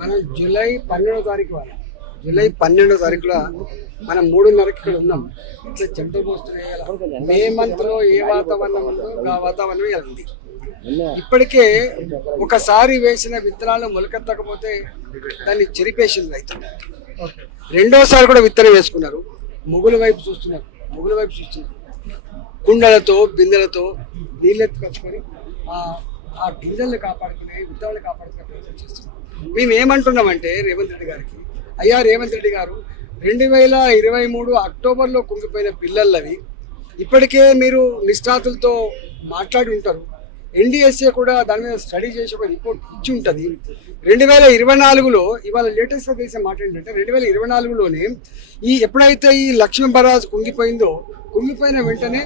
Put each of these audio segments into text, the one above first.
మనం జూలై 12వ తారీఖు జూలై 12వ తారీఖులో మనం 3:30కి ఇక్కడ ఉన్నాం. ఇట్లా చెమటలు పోస్తున్నాయి. మే మంత్లో ఏ వాతావరణం ఉందో ఆ వాతావరణం ఇలా ఉంది. ఇప్పటికే ఒకసారి వేసిన విత్తనాలు మొలకెత్తకపోతే దాన్ని చెరిపేసింది రైతులు. రెండోసారి కూడా విత్తనం వేసుకున్నారు. ముగ్గుల వైపు చూస్తున్నారు. కుండలతో బిందెలతో నీళ్ళెత్తు కట్టుకొని ఆ గింజల్ని కాపాడుకునే విత్తనాలు కాపాడుకునే ప్రయత్నం చేస్తున్నారు. మేము ఏమంటున్నామంటే రేవంత్ రెడ్డి గారికి, అయ్యా రేవంత్ రెడ్డి గారు 2023 అక్టోబర్లో కుంగిపోయిన పిల్లలవి ఇప్పటికే మీరు నిష్ణాతులతో మాట్లాడి ఉంటారు. ఎన్డీఎస్ఏ కూడా దాని మీద స్టడీ చేసి ఒక రిపోర్ట్ ఇచ్చి ఉంటుంది. 2024లో ఇవాళ లేటెస్ట్గా తెలిసిన మాట ఏంటంటే 2024లోనే ఎప్పుడైతే ఈ లక్ష్మీ బరాజ్ కుంగిపోయిన వెంటనే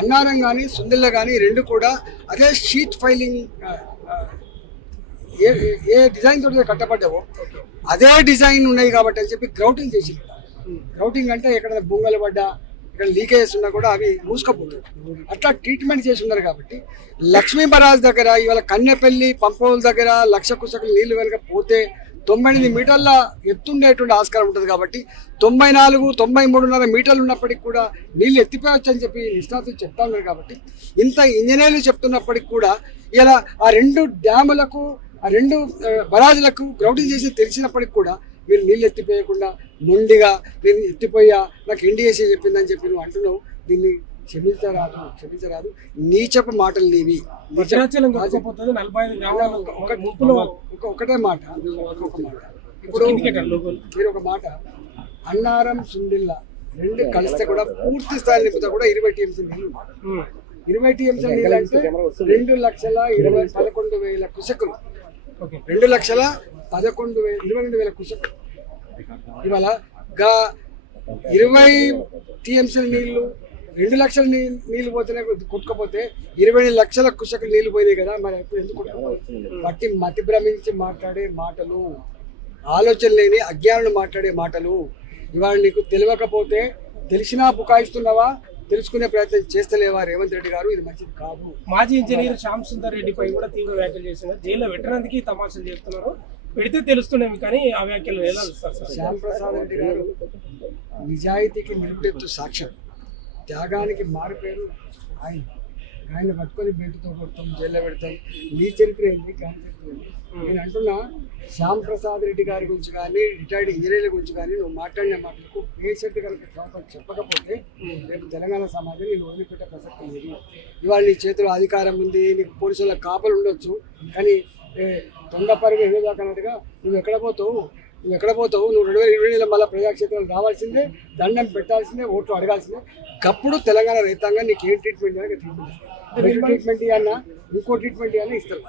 అన్నారం కానీ సుందిల్ల కానీ రెండు కూడా అదే షీట్ ఫైలింగ్ ఏ డిజైన్ తోటి కట్టబడ్డావో అదే డిజైన్ ఉన్నాయి కాబట్టి అని చెప్పి గ్రౌటింగ్ చేసింది. గ్రౌటింగ్ అంటే ఎక్కడ బొంగలు పడ్డా ఇక్కడ లీకేజెస్ ఉన్నా కూడా అవి మూసుకపోతాయి. అట్లా ట్రీట్మెంట్ చేసి ఉన్నారు కాబట్టి లక్ష్మీ బరాజ్ దగ్గర ఇవాళ కన్నెపల్లి పంపౌల దగ్గర 1,00,000 కుసకులు నీళ్లు కనుక పోతే 98 మీటర్ల ఎత్తుండేటువంటి ఆస్కారం ఉంటుంది. కాబట్టి 93.5 మీటర్లు ఉన్నప్పటికి కూడా నీళ్ళు ఎత్తిపోవచ్చు అని చెప్పి నిష్ణాతులు చెప్తా ఉన్నారు. కాబట్టి ఇంత ఇంజనీర్లు చెప్తున్నప్పటికి కూడా ఇలా ఆ రెండు డ్యాములకు ఆ రెండు బరాజులకు గ్రౌటింగ్ చేసి తెలిసినప్పటికి కూడా మీరు నీళ్ళు ఎత్తిపోయకుండా మొండిగా నేను ఎత్తిపోయా నాకు ఎన్డీఎస్ఏ చెప్పిందని చెప్పి నువ్వు అంటున్నావు. దీన్ని క్షమించరాదు. నీచపు మాటలు నీవి. ఒకటే మాట. ఇప్పుడు మీరు ఒక మాట అన్నారం సుందిల్ల రెండు కలిస్తే కూడా పూర్తి స్థాయి నింపుతా కూడా 20 టీఎంసీ నీళ్ళు. 20 టీఎంసీ నీళ్ళు అంటే 2,11,000 కుసకులు. 2,11,22,000 కుసకులు. ఇవాళ 20 టీఎంసీ నీళ్లు 2 లక్షల నీళ్లు పోతేనే కొట్టుకపోతే 20 లక్షల కుసకులు నీళ్లు పోయినాయి కదా. మరి ఎప్పుడు ఎందుకు కొట్టుకోవాలి? మతి భ్రమించి మాట్లాడే మాటలు, ఆలోచన లేని అజ్ఞానులు మాట్లాడే మాటలు. ఇవాళ నీకు తెలియకపోతే తెలిసినా బుకాయిస్తున్నావా, తెలుసుకునే ప్రయత్నం చేస్తలేవా రేవంత్ రెడ్డి గారు? ఇది మంచిది కాదు. మాజీ ఇంజనీర్ శ్యామ్ సుందర్ రెడ్డిపై కూడా తీవ్ర వ్యాఖ్యలు చేస్తున్నారు. జైల్లో పెట్టడానికి తమాషాలు చేస్తున్నారు. పెడితే తెలుస్తున్నాయి కానీ ఆ వ్యాఖ్యలు ఎలా చూస్తారు? శ్యామ్ ప్రసాద్ రెడ్డి గారు నిజాయితీకి నిలుపుటెత్తు సాక్ష్యం, త్యాగానికి మారిపోయారు. ఆయన పట్టుకొని బెల్ట్తో కొడతాం, జైల్లో పెడతాం. నీ చరిత్ర ఏంటి, గాని చరిత్ర ఏంటి? నేను అంటున్నా శ్యామ్ ప్రసాద్ రెడ్డి గారి గురించి కానీ రిటైర్డ్ ఇంజనీర్ల గురించి కానీ నువ్వు మాట్లాడిన మాటలకు పేషెంట్ కనుక చెప్పకపోతే రేపు తెలంగాణ సమాజం నేను వదిలిపెట్టే ప్రసక్తి లేదు. ఇవాళ నీ చేతిలో అధికారం ఉంది, నీకు పోలీసుల కాపలు ఉండొచ్చు, కానీ తొండపరిగా ఎదుగుదాకన్నట్టుగా నువ్వు ఎక్కడ పోతావు? నువ్వు 2020లో మళ్ళీ ప్రజాక్షేత్రాలు రావాల్సిందే, దండం పెట్టాల్సిందే, ఓట్లు అడగాల్సిందే. అప్పుడు తెలంగాణ రైతాంగం నీకు ఏం ట్రీట్మెంట్ ట్రీట్మెంట్ ఇవ్వన్నా, ఇంకో ట్రీట్మెంట్ ఇవ్వన్నా ఇస్తారు.